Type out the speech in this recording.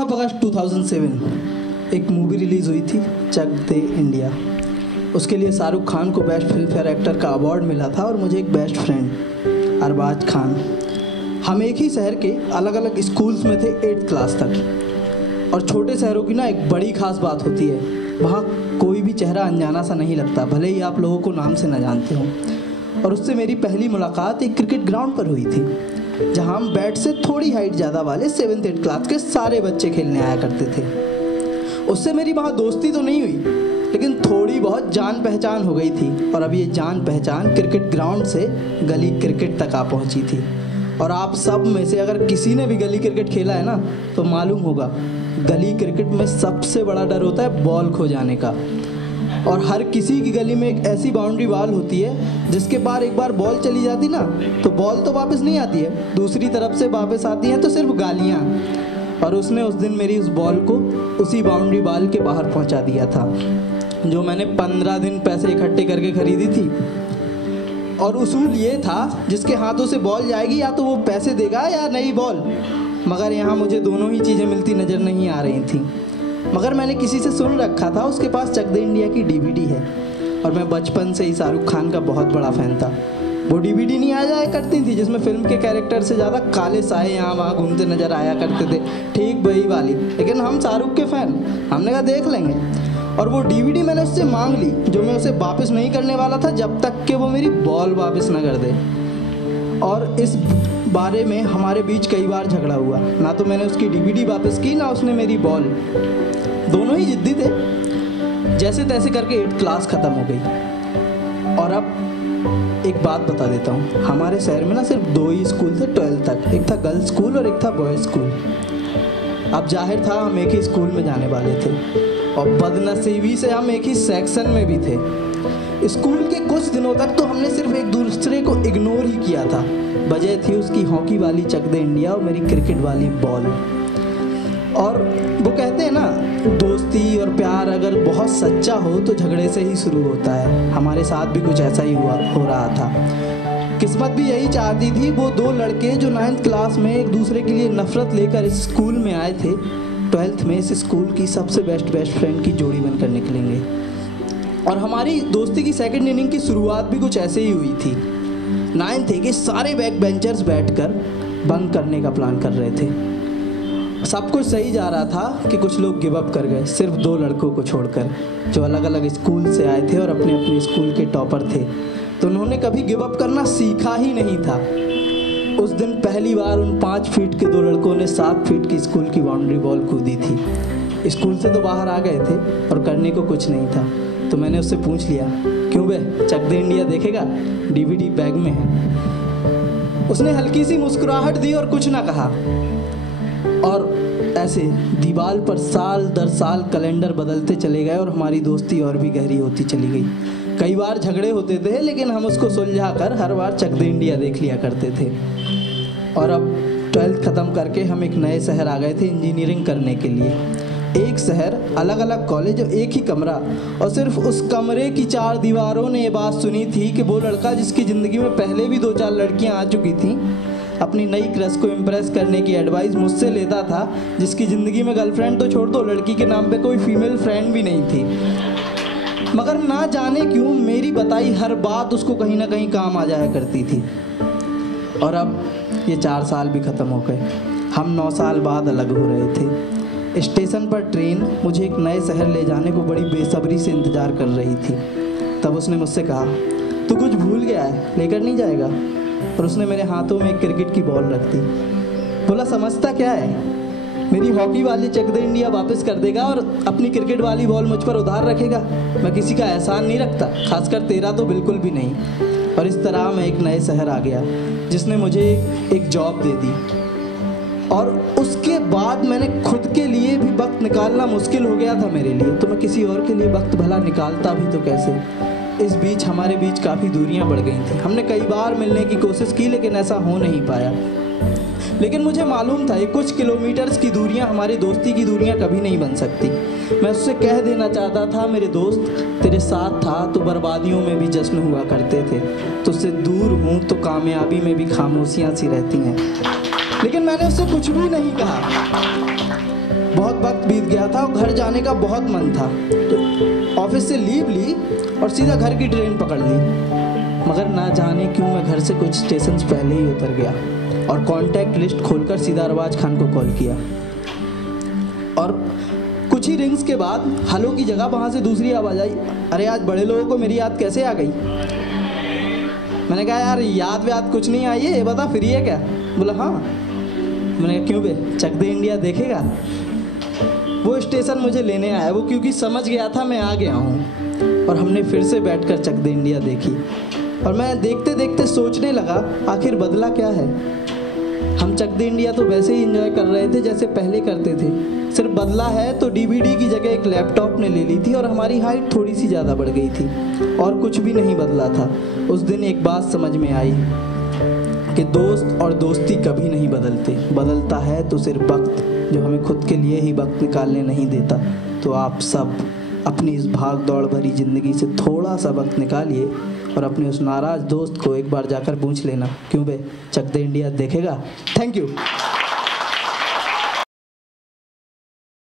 14 अगस्त 2007 एक movie release हुई थी, चक दे इंडिया। उसके लिए शाहरुख खान को बेस्ट फिल्म फेयर एक्टर का अवार्ड मिला था और मुझे एक बेस्ट फ्रेंड अरबाज खान। हम एक ही शहर के अलग अलग स्कूल्स में थे 8th क्लास तक। और छोटे शहरों की ना एक बड़ी खास बात होती है, वहाँ कोई भी चेहरा अनजाना सा नहीं लगता, भले ही आप लोगों को नाम से न जानते हो। और उससे मेरी पहली मुलाकात एक क्रिकेट ग्राउंड पर हुई थी, जहाँ हम बैट से थोड़ी हाइट ज़्यादा वाले 7th 8th क्लास के सारे बच्चे खेलने आया करते थे। उससे मेरी वहाँ दोस्ती तो नहीं हुई, लेकिन थोड़ी बहुत जान पहचान हो गई थी। और अब ये जान पहचान क्रिकेट ग्राउंड से गली क्रिकेट तक आ पहुँची थी। और आप सब में से अगर किसी ने भी गली क्रिकेट खेला है ना, तो मालूम होगा गली क्रिकेट में सबसे बड़ा डर होता है बॉल खो जाने का। और हर किसी की गली में एक ऐसी बाउंड्री वॉल होती है जिसके पार एक बार बॉल चली जाती ना, तो बॉल तो वापस नहीं आती है, दूसरी तरफ से वापस आती हैं तो सिर्फ गालियाँ। और उसने उस दिन मेरी उस बॉल को उसी बाउंड्री वॉल के बाहर पहुंचा दिया था, जो मैंने 15 दिन पैसे इकट्ठे करके खरीदी थी। और उसूल ये था, जिसके हाथों से बॉल जाएगी या तो वो पैसे देगा या नई बॉल। मगर यहाँ मुझे दोनों ही चीज़ें मिलती नज़र नहीं आ रही थी। मगर मैंने किसी से सुन रखा था उसके पास चक दे इंडिया की DVD है, और मैं बचपन से ही शाहरुख खान का बहुत बड़ा फ़ैन था। वो DVD नहीं आ जाया करती थी जिसमें फिल्म के कैरेक्टर से ज़्यादा काले साए यहाँ वहाँ घूमते नज़र आया करते थे, ठीक वही वाली। लेकिन हम शाहरुख के फ़ैन, हमने कहा देख लेंगे। और वो DVD मैंने उससे मांग ली, जो मैं उसे वापस नहीं करने वाला था जब तक कि वो मेरी बॉल वापस ना कर दे। और इस बारे में हमारे बीच कई बार झगड़ा हुआ, ना तो मैंने उसकी DVD वापस की, ना उसने मेरी बॉल। दोनों ही जिद्दी थे। जैसे तैसे करके 8th क्लास ख़त्म हो गई। और अब एक बात बता देता हूँ, हमारे शहर में ना सिर्फ 2 ही स्कूल थे 12th तक, एक था गर्ल्स स्कूल और एक था बॉयज़ स्कूल। अब जाहिर था हम एक ही स्कूल में जाने वाले थे, और बदनसीबी से हम एक ही सेक्शन में भी थे। स्कूल के कुछ दिनों तक तो हमने सिर्फ एक दूसरे को इग्नोर ही किया था। वजह थी उसकी हॉकी वाली चक दे इंडिया और मेरी क्रिकेट वाली बॉल। और वो कहते हैं ना, दोस्ती और प्यार अगर बहुत सच्चा हो तो झगड़े से ही शुरू होता है। हमारे साथ भी कुछ ऐसा ही हो रहा था। किस्मत भी यही चाहती थी, वो 2 लड़के जो 9th क्लास में एक दूसरे के लिए नफरत लेकर इस स्कूल में आए थे, 12th में इस स्कूल की सबसे बेस्ट फ्रेंड की जोड़ी बनकर निकलेंगे। और हमारी दोस्ती की सेकंड इनिंग की शुरुआत भी कुछ ऐसे ही हुई थी। 9th के सारे बैक बेंचर्स बैठकर बंक करने का प्लान कर रहे थे। सब कुछ सही जा रहा था कि कुछ लोग गिव अप कर गए, सिर्फ 2 लड़कों को छोड़कर, जो अलग अलग स्कूल से आए थे और अपने अपने स्कूल के टॉपर थे। तो उन्होंने कभी गिव अप करना सीखा ही नहीं था। उस दिन पहली बार उन 5 फीट के 2 लड़कों ने 7 फीट की स्कूल की बाउंड्री बॉल कूदी थी। स्कूल से तो बाहर आ गए थे और करने को कुछ नहीं था। तो मैंने उससे पूछ लिया, क्यों बे, चक दे इंडिया देखेगा? DVD बैग में है। उसने हल्की सी मुस्कुराहट दी और कुछ ना कहा। और ऐसे दीवार पर साल दर साल कैलेंडर बदलते चले गए और हमारी दोस्ती और भी गहरी होती चली गई। कई बार झगड़े होते थे, लेकिन हम उसको सुलझा कर हर बार चक दे इंडिया देख लिया करते थे। और अब 12th ख़त्म करके हम एक नए शहर आ गए थे इंजीनियरिंग करने के लिए। एक शहर, अलग अलग कॉलेज और एक ही कमरा। और सिर्फ उस कमरे की 4 दीवारों ने ये बात सुनी थी कि वो लड़का जिसकी ज़िंदगी में पहले भी 2-4 लड़कियां आ चुकी थी, अपनी नई क्रश को इम्प्रेस करने की एडवाइस मुझसे लेता था, जिसकी ज़िंदगी में गर्लफ्रेंड तो छोड़ दो, लड़की के नाम पे कोई फीमेल फ्रेंड भी नहीं थी। मगर ना जाने क्यों मेरी बताई हर बात उसको कहीं ना कहीं काम आ जाया करती थी। और अब ये 4 साल भी ख़त्म हो गए। हम 9 साल बाद अलग हो रहे थे। स्टेशन पर ट्रेन मुझे एक नए शहर ले जाने को बड़ी बेसब्री से इंतज़ार कर रही थी। तब उसने मुझसे कहा, तू कुछ भूल गया है, लेकर नहीं जाएगा? और उसने मेरे हाथों में एक क्रिकेट की बॉल रख दी। बोला, समझता क्या है, मेरी हॉकी वाली चक दे इंडिया वापस कर देगा और अपनी क्रिकेट वाली बॉल मुझ पर उधार रखेगा? मैं किसी का एहसान नहीं रखता, खासकर तेरा तो बिल्कुल भी नहीं। और इस तरह मैं एक नए शहर आ गया, जिसने मुझे एक जॉब दे दी। और उसके बाद मैंने खुद के लिए भी वक्त निकालना मुश्किल हो गया था मेरे लिए, तो मैं किसी और के लिए वक्त भला निकालता भी तो कैसे। इस बीच हमारे बीच काफ़ी दूरियां बढ़ गई थी। हमने कई बार मिलने की कोशिश की, लेकिन ऐसा हो नहीं पाया। लेकिन मुझे मालूम था ये कुछ किलोमीटर्स की दूरियां हमारी दोस्ती की दूरियां कभी नहीं बन सकती। मैं उससे कह देना चाहता था, मेरे दोस्त, तेरे साथ था तो बर्बादियों में भी जश्न हुआ करते थे, तुझसे दूर हूँ तो कामयाबी में भी खामोशियाँ सी रहती हैं। लेकिन मैंने उससे कुछ भी नहीं कहा। बहुत वक्त बीत गया था और घर जाने का बहुत मन था, तो ऑफिस से लीव ली और सीधा घर की ट्रेन पकड़ ली। मगर ना जाने क्यों मैं घर से कुछ स्टेशन पहले ही उतर गया और कॉन्टैक्ट लिस्ट खोलकर सीधा अरबाज खान को कॉल किया। और कुछ ही रिंग्स के बाद हेलो की जगह वहाँ से दूसरी आवाज़ आई, अरे आज बड़े लोगों को मेरी याद कैसे आ गई। मैंने कहा यार याद व्याद कुछ नहीं आई है, ये बता फ्री है क्या। बोला हाँ। मैंने कहा क्यों बे, चक दे इंडिया देखेगा। वो स्टेशन मुझे लेने आया, वो क्योंकि समझ गया था मैं आ गया हूँ, और हमने फिर से बैठकर चक दे इंडिया देखी। और मैं देखते देखते सोचने लगा आखिर बदला क्या है। हम चक दे इंडिया तो वैसे ही एंजॉय कर रहे थे जैसे पहले करते थे, सिर्फ बदला है तो डीवीडी की जगह एक लैपटॉप ने ले ली थी और हमारी हाइट थोड़ी सी ज़्यादा बढ़ गई थी, और कुछ भी नहीं बदला था। उस दिन एक बात समझ में आई कि दोस्त और दोस्ती कभी नहीं बदलते, बदलता है तो सिर्फ वक्त, जो हमें खुद के लिए ही वक्त निकालने नहीं देता। तो आप सब अपनी इस भाग दौड़ भरी ज़िंदगी से थोड़ा सा वक्त निकालिए और अपने उस नाराज़ दोस्त को एक बार जाकर पूछ लेना, क्यों बे चक दे इंडिया देखेगा। Thank you.